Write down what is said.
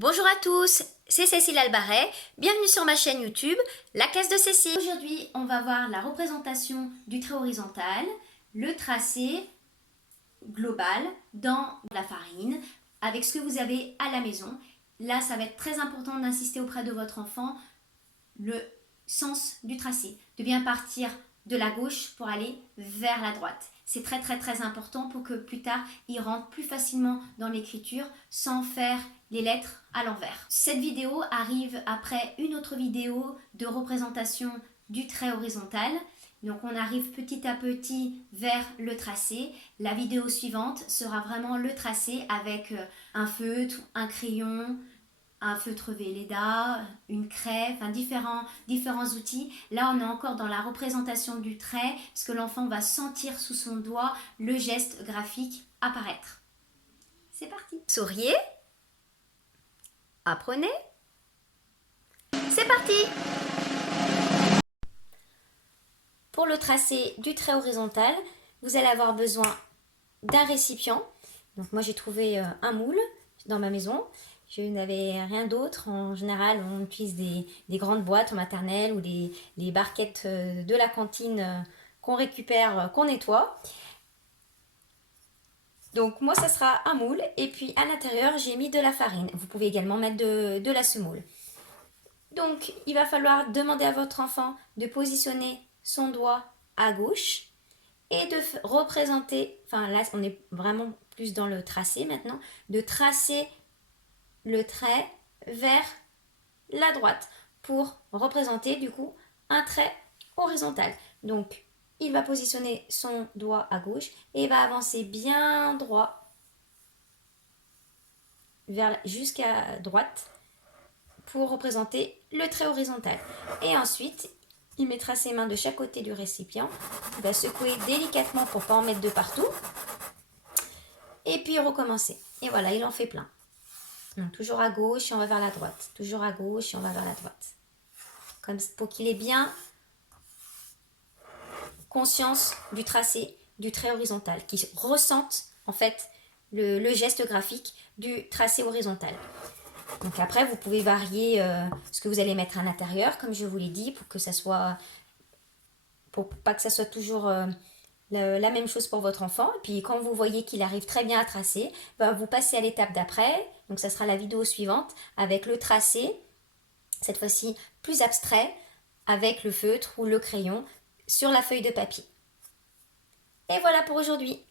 Bonjour à tous, c'est Cécile Albaret, bienvenue sur ma chaîne YouTube, la classe de Cécile. Aujourd'hui, on va voir la représentation du trait horizontal, le tracé global dans la farine, avec ce que vous avez à la maison. Là, ça va être très important d'insister auprès de votre enfant le sens du tracé, de bien partir de la gauche pour aller vers la droite. C'est très important pour que plus tard, il rentre plus facilement dans l'écriture sans faire les lettres à l'envers. Cette vidéo arrive après une autre vidéo de représentation du trait horizontal. Donc on arrive petit à petit vers le tracé. La vidéo suivante sera vraiment le tracé avec un feutre, un crayon, un feutre Velleda, une craie, enfin différents outils. Là, on est encore dans la représentation du trait, parce que l'enfant va sentir sous son doigt le geste graphique apparaître. C'est parti. Souriez. Apprenez. C'est parti. Pour le tracé du trait horizontal, vous allez avoir besoin d'un récipient. Donc moi, j'ai trouvé un moule dans ma maison. Je n'avais rien d'autre. En général, on utilise des grandes boîtes en maternelle ou les barquettes de la cantine qu'on récupère, qu'on nettoie. Donc moi, ça sera un moule. Et puis à l'intérieur, j'ai mis de la farine. Vous pouvez également mettre de la semoule. Donc, il va falloir demander à votre enfant de positionner son doigt à gauche et de représenter, enfin là, on est vraiment plus dans le tracé maintenant, de tracer le trait vers la droite pour représenter du coup un trait horizontal. Donc il va positionner son doigt à gauche et il va avancer bien droit jusqu'à droite pour représenter le trait horizontal. Et ensuite il mettra ses mains de chaque côté du récipient, il va secouer délicatement pour ne pas en mettre de partout et puis recommencer. Et voilà, il en fait plein. Donc, toujours à gauche et on va vers la droite. Toujours à gauche et on va vers la droite. Comme pour qu'il ait bien conscience du tracé, du trait horizontal, qu'il ressente en fait le geste graphique du tracé horizontal. Donc après, vous pouvez varier ce que vous allez mettre à l'intérieur, comme je vous l'ai dit, pour pas que ça soit toujours la même chose pour votre enfant. Et puis quand vous voyez qu'il arrive très bien à tracer, vous passez à l'étape d'après. Donc ça sera la vidéo suivante avec le tracé, cette fois-ci plus abstrait, avec le feutre ou le crayon sur la feuille de papier. Et voilà pour aujourd'hui.